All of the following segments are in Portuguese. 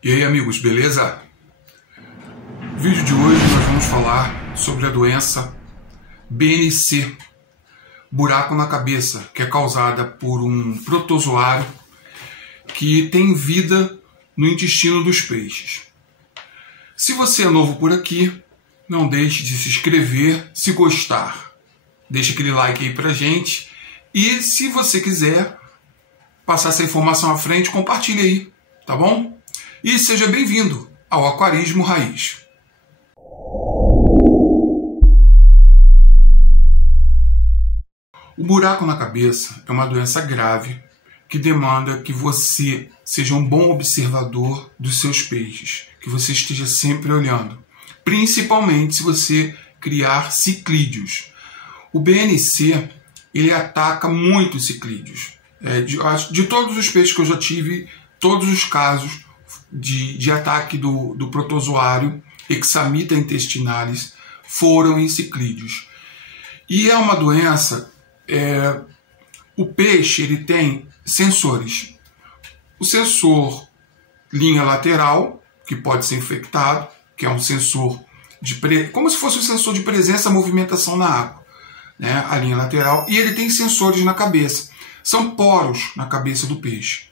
E aí, amigos, beleza? No vídeo de hoje nós vamos falar sobre a doença BNC, buraco na cabeça, que é causada por um protozoário que tem vida no intestino dos peixes. Se você é novo por aqui, não deixe de se inscrever, se gostar. Deixa aquele like aí pra gente. E se você quiser passar essa informação à frente, compartilhe aí, tá bom? E seja bem-vindo ao Aquarismo Raiz. O buraco na cabeça é uma doença grave que demanda que você seja um bom observador dos seus peixes, que você esteja sempre olhando, principalmente se você criar ciclídeos. O BNC, ele ataca muito os ciclídeos. De todos os peixes que eu já tive, todos os casos de ataque do protozoário Hexamita intestinalis foram em ciclídeos. E é uma doença, o peixe ele tem sensores. O sensor linha lateral, que pode ser infectado, que é um sensor como se fosse um sensor de presença, movimentação na água, né? A linha lateral. E ele tem sensores na cabeça. São poros na cabeça do peixe.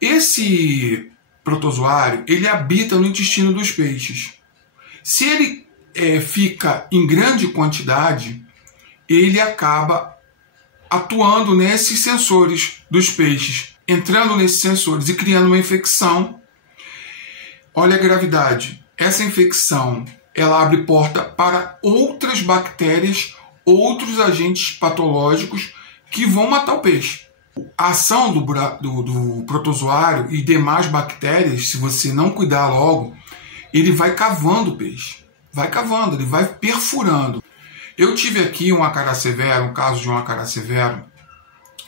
Esse protozoário, ele habita no intestino dos peixes. Se ele fica em grande quantidade, ele acaba atuando nesses sensores dos peixes, entrando nesses sensores e criando uma infecção. Olha a gravidade. Essa infecção, ela abre porta para outras bactérias, outros agentes patológicos que vão matar o peixe. A ação do protozoário e demais bactérias, se você não cuidar logo, ele vai cavando o peixe. Vai cavando, ele vai perfurando. Eu tive aqui um acará severo, um caso de um acará severo,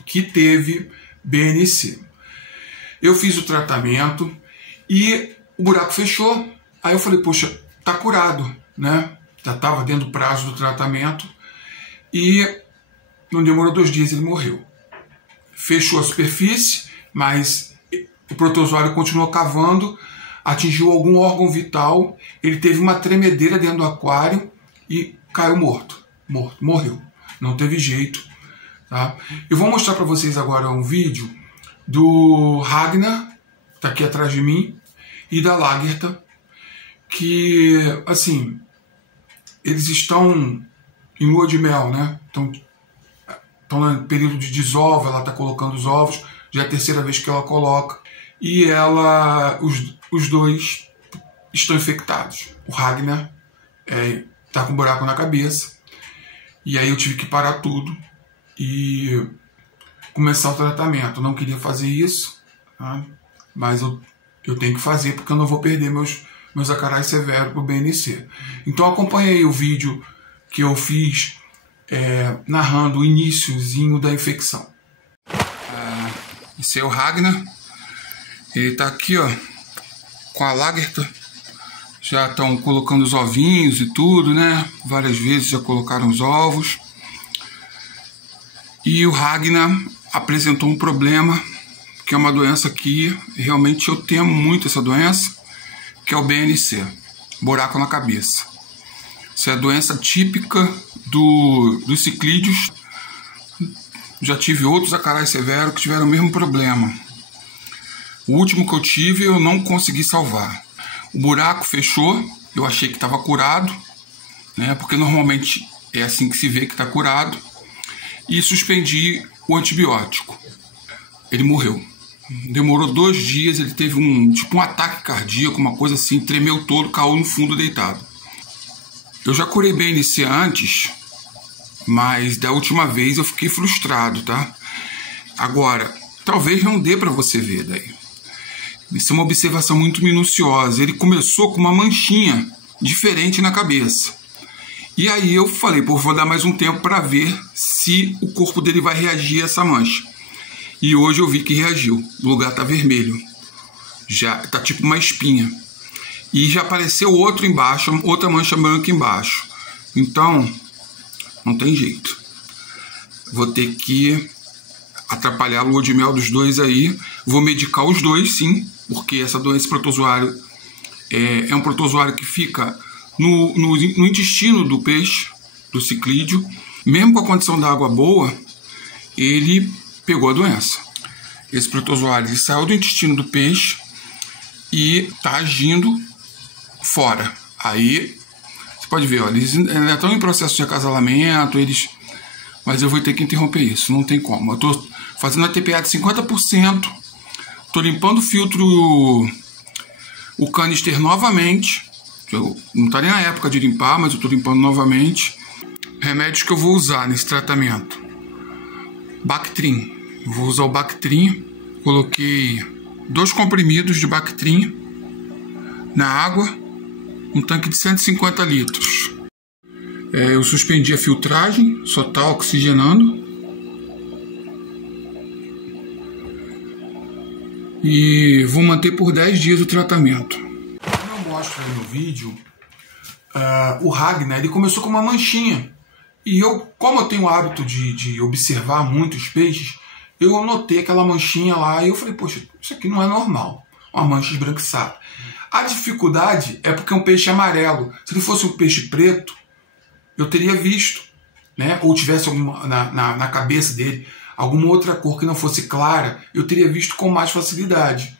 que teve BNC. Eu fiz o tratamento e o buraco fechou. Aí eu falei, poxa, tá curado, né? Já estava dentro do prazo do tratamento e não demorou 2 dias, ele morreu. Fechou a superfície, mas o protozoário continuou cavando, atingiu algum órgão vital, ele teve uma tremedeira dentro do aquário e caiu morto. Morreu. Não teve jeito. Tá? Eu vou mostrar para vocês agora um vídeo do Ragnar, tá aqui atrás de mim, e da Lagertha, que, assim, eles estão em lua de mel, né? Estão no período de desova, ela está colocando os ovos, já é a 3ª vez que ela coloca, e os dois estão infectados. O Ragnar está com um buraco na cabeça, e aí eu tive que parar tudo e começar o tratamento. Eu não queria fazer isso, tá? Mas eu tenho que fazer porque eu não vou perder meus acarás severos para o BNC. Então acompanhe aí o vídeo que eu fiz narrando o iniciozinho da infecção. Esse é o Ragnar. Ele está aqui, ó, com a Lagertha. Já estão colocando os ovinhos e tudo, né? Várias vezes já colocaram os ovos. E o Ragnar apresentou um problema, que é uma doença que realmente eu temo muito essa doença, que é o BNC, buraco na cabeça. Essa é a doença típica dos ciclídeos. Já tive outros acarás severos que tiveram o mesmo problema. O último que eu tive eu não consegui salvar. O buraco fechou, eu achei que estava curado, né? Porque normalmente é assim que se vê que está curado. E suspendi o antibiótico. Ele morreu. Demorou 2 dias, ele teve um ataque cardíaco, uma coisa assim, tremeu todo, caiu no fundo deitado. Eu já curei BNC antes, mas da última vez eu fiquei frustrado, tá? Agora, talvez não dê para você ver daí. Isso é uma observação muito minuciosa. Ele começou com uma manchinha diferente na cabeça. E aí eu falei, pô, vou dar mais um tempo para ver se o corpo dele vai reagir a essa mancha. E hoje eu vi que reagiu. O lugar tá vermelho. Já tá tipo uma espinha. E já apareceu outro embaixo, outra mancha branca embaixo. Então, não tem jeito. Vou ter que atrapalhar a lua de mel dos dois aí. Vou medicar os dois, sim, porque essa doença protozoário é um protozoário que fica no intestino do peixe, do ciclídeo. Mesmo com a condição da água boa, ele pegou a doença. Esse protozoário ele saiu do intestino do peixe e está agindo fora. Aí você pode ver, ó, eles ainda estão em processo de acasalamento, mas eu vou ter que interromper isso, não tem como. Eu estou fazendo a TPA de 50%, estou limpando o filtro, o canister novamente. Eu não está nem na época de limpar, mas eu estou limpando novamente. Remédios que eu vou usar nesse tratamento: Bactrim. Vou usar o Bactrim. Coloquei 2 comprimidos de Bactrim na água, um tanque de 150 litros. Eu suspendi a filtragem, só está oxigenando. E vou manter por 10 dias o tratamento. Como eu mostro aí no vídeo, o Ragnar ele começou com uma manchinha. E como eu tenho o hábito de observar muitos peixes, eu notei aquela manchinha lá e eu falei, poxa, isso aqui não é normal, uma mancha esbranquiçada. A dificuldade é porque é um peixe amarelo. Se ele fosse um peixe preto, eu teria visto, né? Ou tivesse alguma, na cabeça dele alguma outra cor que não fosse clara, eu teria visto com mais facilidade.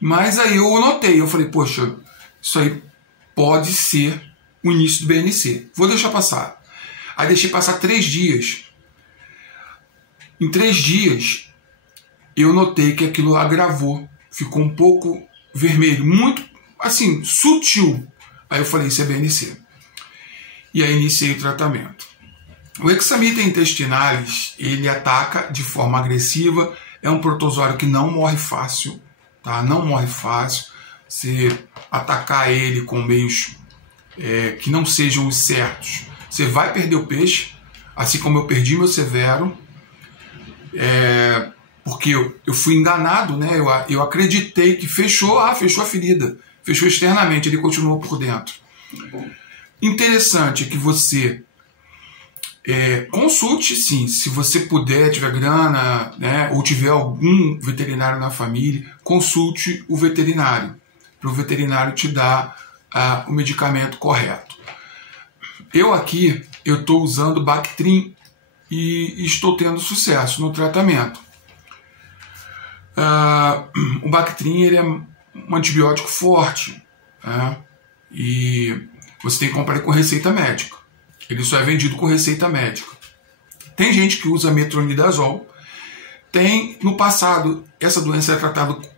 Mas aí eu notei, eu falei, poxa, isso aí pode ser o início do BNC. Vou deixar passar. Aí deixei passar 3 dias. Em 3 dias, eu notei que aquilo agravou. Ficou um pouco vermelho, muito, assim, sutil. Aí eu falei, isso é BNC. E aí iniciei o tratamento. O Hexamita intestinalis, ele ataca de forma agressiva. É um protozoário que não morre fácil, tá? Não morre fácil. Se atacar ele com meios que não sejam os certos, você vai perder o peixe, assim como eu perdi meu Severo, porque eu fui enganado, né? Eu acreditei que fechou a ferida, fechou externamente, ele continuou por dentro. Interessante é que você consulte, sim, se você puder, tiver grana, né, ou tiver algum veterinário na família, consulte o veterinário, para o veterinário te dar o medicamento correto. Eu aqui, eu estou usando Bactrim e estou tendo sucesso no tratamento. O Bactrim ele é um antibiótico forte, e você tem que comprar ele com receita médica. Ele só é vendido com receita médica. Tem gente que usa metronidazol. No passado, essa doença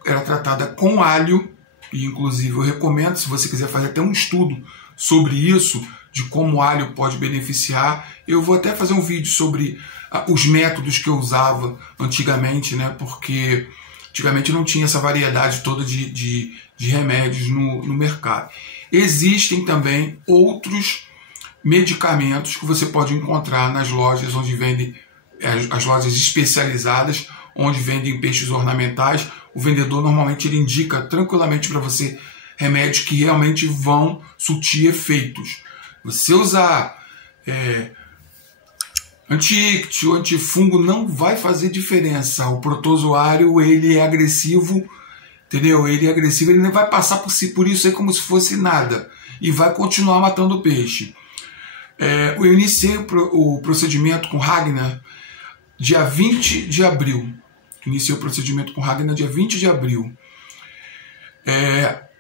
era tratada com alho, e inclusive eu recomendo, se você quiser fazer até um estudo sobre isso, de como o alho pode beneficiar. Eu vou até fazer um vídeo sobre os métodos que eu usava antigamente, né? Porque antigamente não tinha essa variedade toda de remédios no mercado. Existem também outros medicamentos que você pode encontrar nas lojas onde vendem, as lojas especializadas, onde vendem peixes ornamentais. O vendedor normalmente ele indica tranquilamente para você remédios que realmente vão surtir efeitos. Você usar anti-ictio ou antifungo não vai fazer diferença. O protozoário ele é agressivo, entendeu? Ele é agressivo, ele não vai passar por isso aí como se fosse nada e vai continuar matando o peixe. Eu iniciei o procedimento com Ragnar dia 20 de abril. Iniciei o procedimento com Ragnar dia 20 de abril.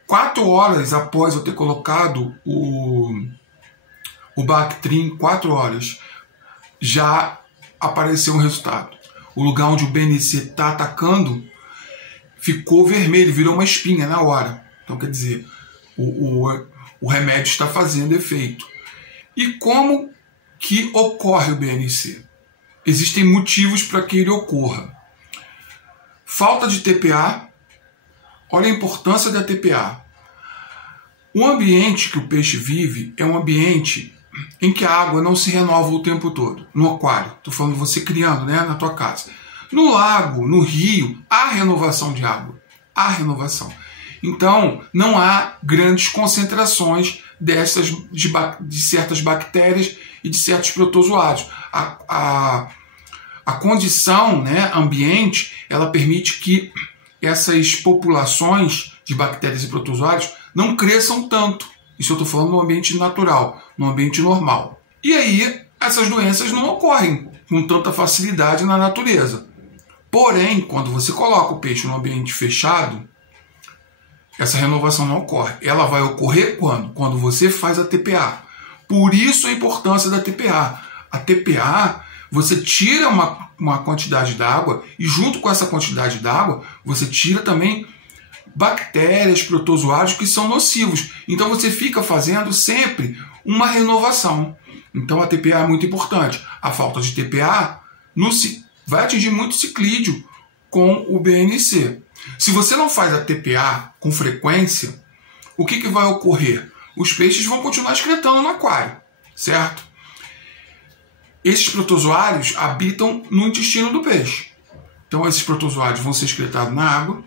4 horas após eu ter colocado o Bactrim, 4 horas, já apareceu um resultado. O lugar onde o BNC está atacando ficou vermelho, virou uma espinha na hora. Então, quer dizer, o remédio está fazendo efeito. E como que ocorre o BNC? Existem motivos para que ele ocorra. Falta de TPA. Olha a importância da TPA. O ambiente que o peixe vive é um ambiente em que a água não se renova o tempo todo. No aquário, estou falando você criando, né, na tua casa. No lago, no rio, há renovação de água. Há renovação. Então, não há grandes concentrações de certas bactérias e de certos protozoários. A condição, né, ambiente, ela permite que essas populações de bactérias e protozoários não cresçam tanto. Isso eu estou falando no ambiente natural, no ambiente normal. E aí, essas doenças não ocorrem com tanta facilidade na natureza. Porém, quando você coloca o peixe num ambiente fechado, essa renovação não ocorre. Ela vai ocorrer quando? Quando você faz a TPA. Por isso a importância da TPA. A TPA, você tira uma quantidade d'água e junto com essa quantidade d'água, você tira também bactérias, protozoários que são nocivos. Então você fica fazendo sempre uma renovação. Então a TPA é muito importante. A falta de TPA vai atingir muito ciclídeo com o BNC. Se você não faz a TPA com frequência, o que vai ocorrer? Os peixes vão continuar excretando no aquário, certo? Esses protozoários habitam no intestino do peixe. Então esses protozoários vão ser excretados na água,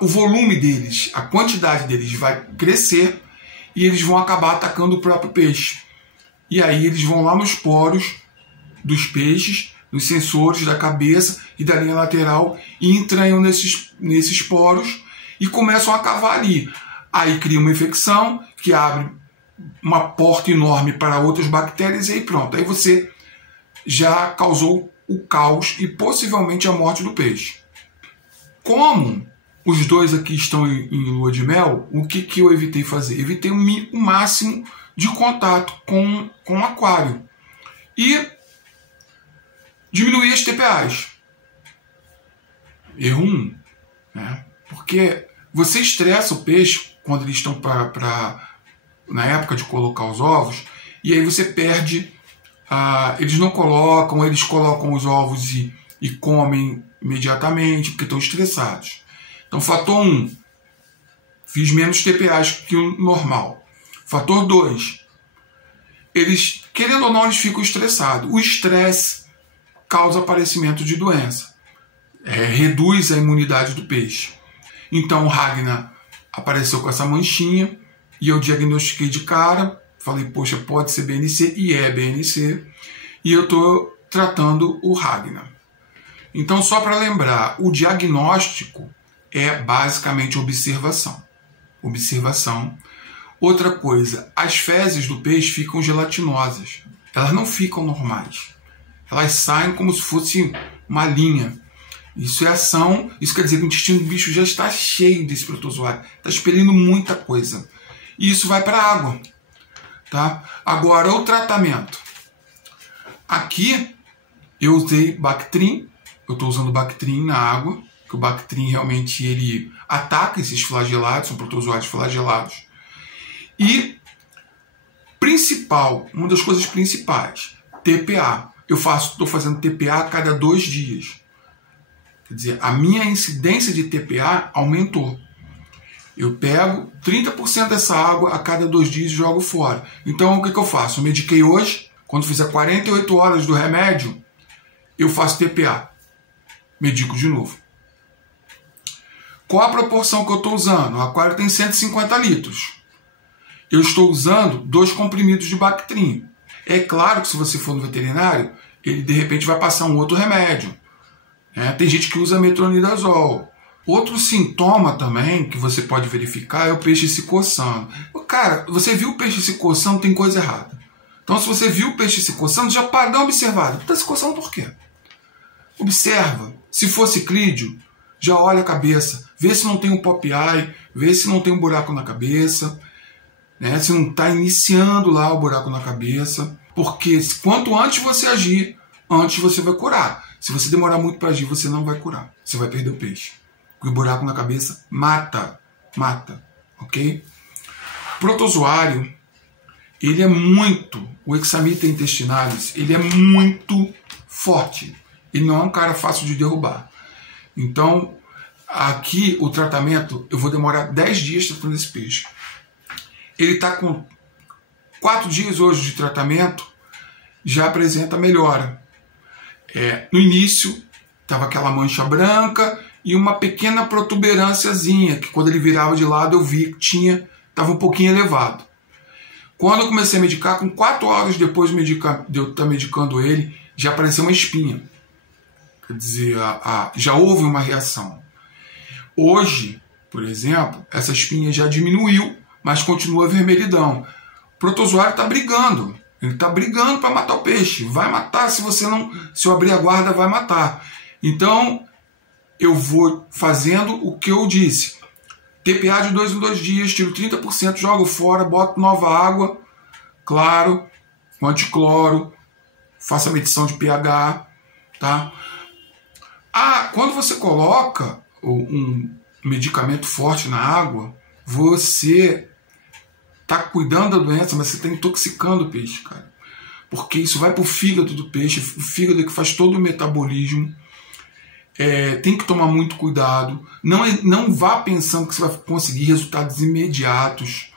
o volume deles, a quantidade deles vai crescer e eles vão acabar atacando o próprio peixe. E aí eles vão lá nos poros dos peixes, nos sensores da cabeça e da linha lateral e entranham nesses poros e começam a cavar ali. Aí cria uma infecção que abre uma porta enorme para outras bactérias e aí pronto. Aí você já causou o caos e possivelmente a morte do peixe. Como os dois aqui estão em lua de mel, o que eu evitei fazer? Evitei o máximo de contato com o aquário e diminuir as TPAs. Erro 1. Né? Porque você estressa o peixe quando eles estão na época de colocar os ovos, e aí você perde, eles não colocam, eles colocam os ovos e comem imediatamente, porque estão estressados. Então, fator 1, fiz menos TPAs que o normal. Fator 2, eles, querendo ou não, eles ficam estressados. O estresse causa aparecimento de doença, reduz a imunidade do peixe. Então o Ragnar apareceu com essa manchinha e eu diagnostiquei de cara, falei, poxa, pode ser BNC, e é BNC, e eu estou tratando o Ragnar. Então, só para lembrar, o diagnóstico é basicamente observação. Observação. Outra coisa, as fezes do peixe ficam gelatinosas, elas não ficam normais. Elas saem como se fosse uma linha. Isso é ação, isso quer dizer que o intestino do bicho já está cheio desse protozoário, está expelindo muita coisa. E isso vai para a água. Tá? Agora, o tratamento. Aqui, eu usei Bactrim, eu estou usando Bactrim na água, que o Bactrim realmente ele ataca esses flagelados, são protozoários flagelados. E, uma das coisas principais, TPA. Eu estou fazendo TPA a cada 2 dias. Quer dizer, a minha incidência de TPA aumentou. Eu pego 30% dessa água a cada 2 dias e jogo fora. Então, o que eu faço? Eu mediquei hoje, quando fizer 48 horas do remédio, eu faço TPA. Medico de novo. Qual a proporção que eu estou usando? O aquário tem 150 litros. Eu estou usando 2 comprimidos de Bactrim. É claro que se você for no veterinário, ele de repente vai passar um outro remédio. Tem gente que usa metronidazol. Outro sintoma também que você pode verificar é o peixe se coçando. Cara, você viu o peixe se coçando, tem coisa errada. Então, se você viu o peixe se coçando, já para, dá uma observada. Está se coçando por quê? Observa. Se for ciclídeo, já olha a cabeça. Vê se não tem um pop-eye, vê se não tem um buraco na cabeça. Se não está iniciando lá o buraco na cabeça. Porque quanto antes você agir, antes você vai curar. Se você demorar muito para agir, você não vai curar. Você vai perder o peixe. Porque o buraco na cabeça mata. Ok? Protozoário, ele é muito, o Hexamita intestinalis, ele é muito forte. Ele não é um cara fácil de derrubar. Então, aqui o tratamento, eu vou demorar 10 dias tratando esse peixe. Ele está com 4 dias hoje de tratamento, já apresenta melhora. No início, estava aquela mancha branca e uma pequena protuberânciazinha, que quando ele virava de lado eu vi que estava um pouquinho elevado. Quando eu comecei a medicar, com 4 horas depois de eu estar medicando ele, já apareceu uma espinha. Quer dizer, já houve uma reação. Hoje, por exemplo, essa espinha já diminuiu, mas continua vermelhidão. O protozoário está brigando. Ele está brigando para matar o peixe. Vai matar, se eu abrir a guarda, vai matar. Então, eu vou fazendo o que eu disse. TPA de 2 em 2 dias, tiro 30%, jogo fora, boto nova água, claro, com anticloro, faço a medição de pH, tá? Quando você coloca um medicamento forte na água, você está cuidando da doença, mas você está intoxicando o peixe, cara. Porque isso vai para o fígado do peixe, o fígado é que faz todo o metabolismo. Tem que tomar muito cuidado. Não vá pensando que você vai conseguir resultados imediatos.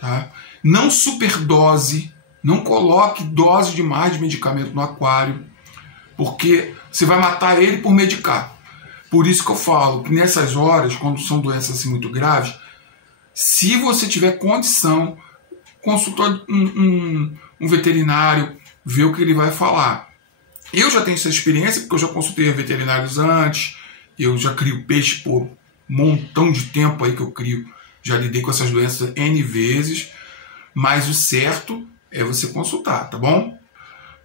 Tá? Não superdose. Não coloque dose demais de medicamento no aquário, porque você vai matar ele por medicar. Por isso que eu falo que nessas horas, quando são doenças assim muito graves, se você tiver condição, consulta um veterinário, vê o que ele vai falar. Eu já tenho essa experiência, porque eu já consultei veterinários antes, eu já crio peixe por um montão de tempo aí que eu crio, já lidei com essas doenças N vezes, mas o certo é você consultar, tá bom?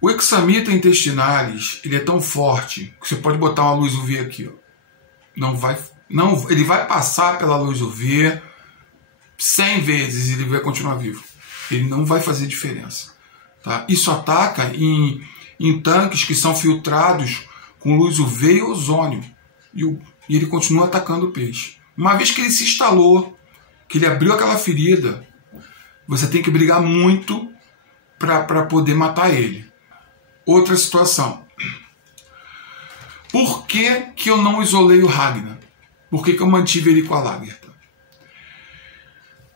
O Ixamita intestinalis, ele é tão forte que você pode botar uma luz UV aqui, ó. Ele vai passar pela luz UV 100 vezes e ele vai continuar vivo. Ele não vai fazer diferença, tá? Isso ataca em tanques que são filtrados com luz UV e ozônio. E ele continua atacando o peixe. Uma vez que ele se instalou, que ele abriu aquela ferida, você tem que brigar muito para poder matar ele. Outra situação. Por que eu não isolei o Ragna? Por que eu mantive ele com a Lagertha?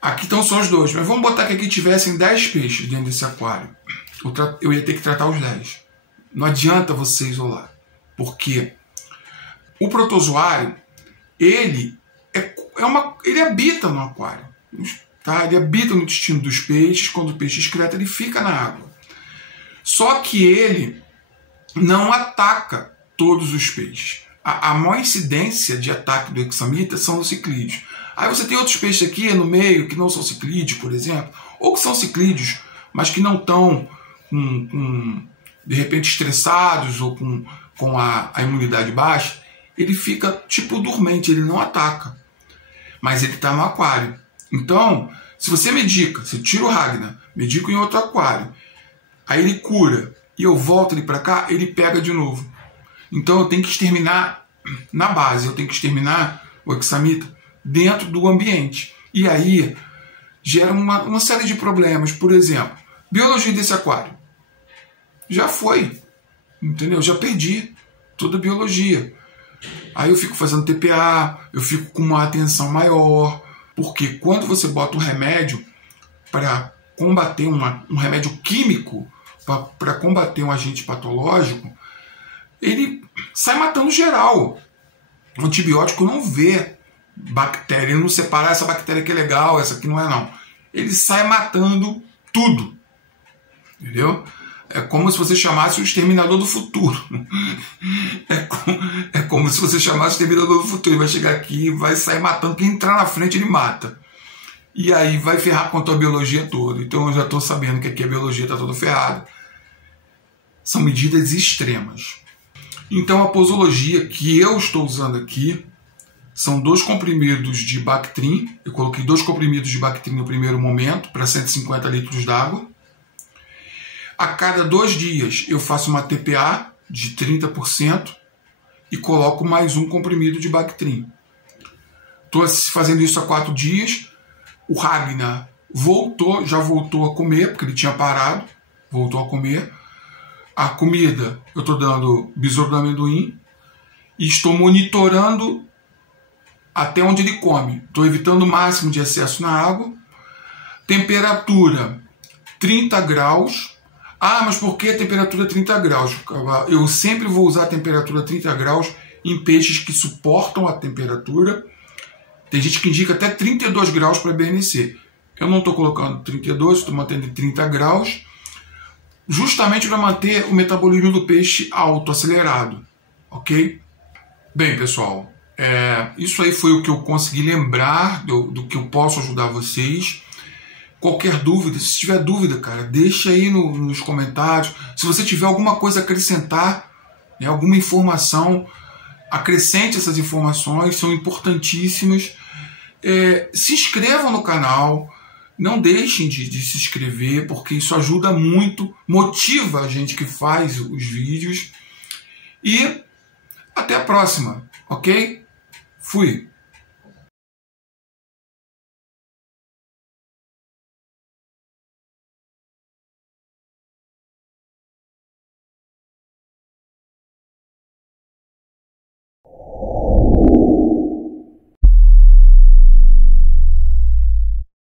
Aqui estão só os dois, mas vamos botar que aqui tivessem 10 peixes dentro desse aquário. Eu ia ter que tratar os 10. Não adianta você isolar. Porque o protozoário, ele habita no aquário. Tá? Ele habita no intestino dos peixes. Quando o peixe excreta, ele fica na água. Só que ele não ataca todos os peixes. A maior incidência de ataque do Ixamita são os ciclídeos. Aí você tem outros peixes aqui no meio que não são ciclídeos, por exemplo, ou que são ciclídeos, mas que não estão de repente estressados ou com a imunidade baixa. Ele fica tipo dormente, ele não ataca, mas ele está no aquário. Então, se você medica, você tira o Ragna, medica em outro aquário, aí ele cura e eu volto ele para cá, ele pega de novo. Então eu tenho que exterminar na base, eu tenho que exterminar o Ixamita dentro do ambiente. E aí gera uma série de problemas. Por exemplo, biologia desse aquário. Já foi, entendeu? Já perdi toda a biologia. Aí eu fico fazendo TPA, eu fico com uma atenção maior, porque quando você bota um remédio para combater um remédio químico, para combater um agente patológico, ele sai matando geral. O antibiótico não vê bactéria, ele não separa essa bactéria que é legal, essa aqui não é não. Ele sai matando tudo. Entendeu? É como se você chamasse o exterminador do futuro. É como se você chamasse o exterminador do futuro. Ele vai chegar aqui e vai sair matando. Quem entrar na frente, ele mata. E aí vai ferrar com a tua biologia toda. Então eu já estou sabendo que aqui a biologia está toda ferrada. São medidas extremas. Então a posologia que eu estou usando aqui são 2 comprimidos de Bactrim. Eu coloquei 2 comprimidos de Bactrim no primeiro momento para 150 litros d'água. A cada 2 dias eu faço uma TPA de 30% e coloco mais um comprimido de Bactrim. Estou fazendo isso há 4 dias. O Ragna já voltou a comer, porque ele tinha parado, voltou a comer. A comida eu estou dando besouro do amendoim e estou monitorando até onde ele come. Estou evitando o máximo de excesso na água. Temperatura 30 graus. Ah, mas por que a temperatura 30 graus? Eu sempre vou usar a temperatura 30 graus em peixes que suportam a temperatura. Tem gente que indica até 32 graus para BNC. Eu não estou colocando 32, estou mantendo 30 graus. justamente para manter o metabolismo do peixe alto, acelerado, ok? Bem, pessoal, isso aí foi o que eu consegui lembrar do que eu posso ajudar vocês. Qualquer dúvida, se tiver dúvida, cara, deixa aí nos comentários. Se você tiver alguma coisa a acrescentar, né, alguma informação, acrescente essas informações, são importantíssimas. Se inscrevam no canal, não deixem de se inscrever, porque isso ajuda muito, motiva a gente que faz os vídeos. E até a próxima, ok? Fui!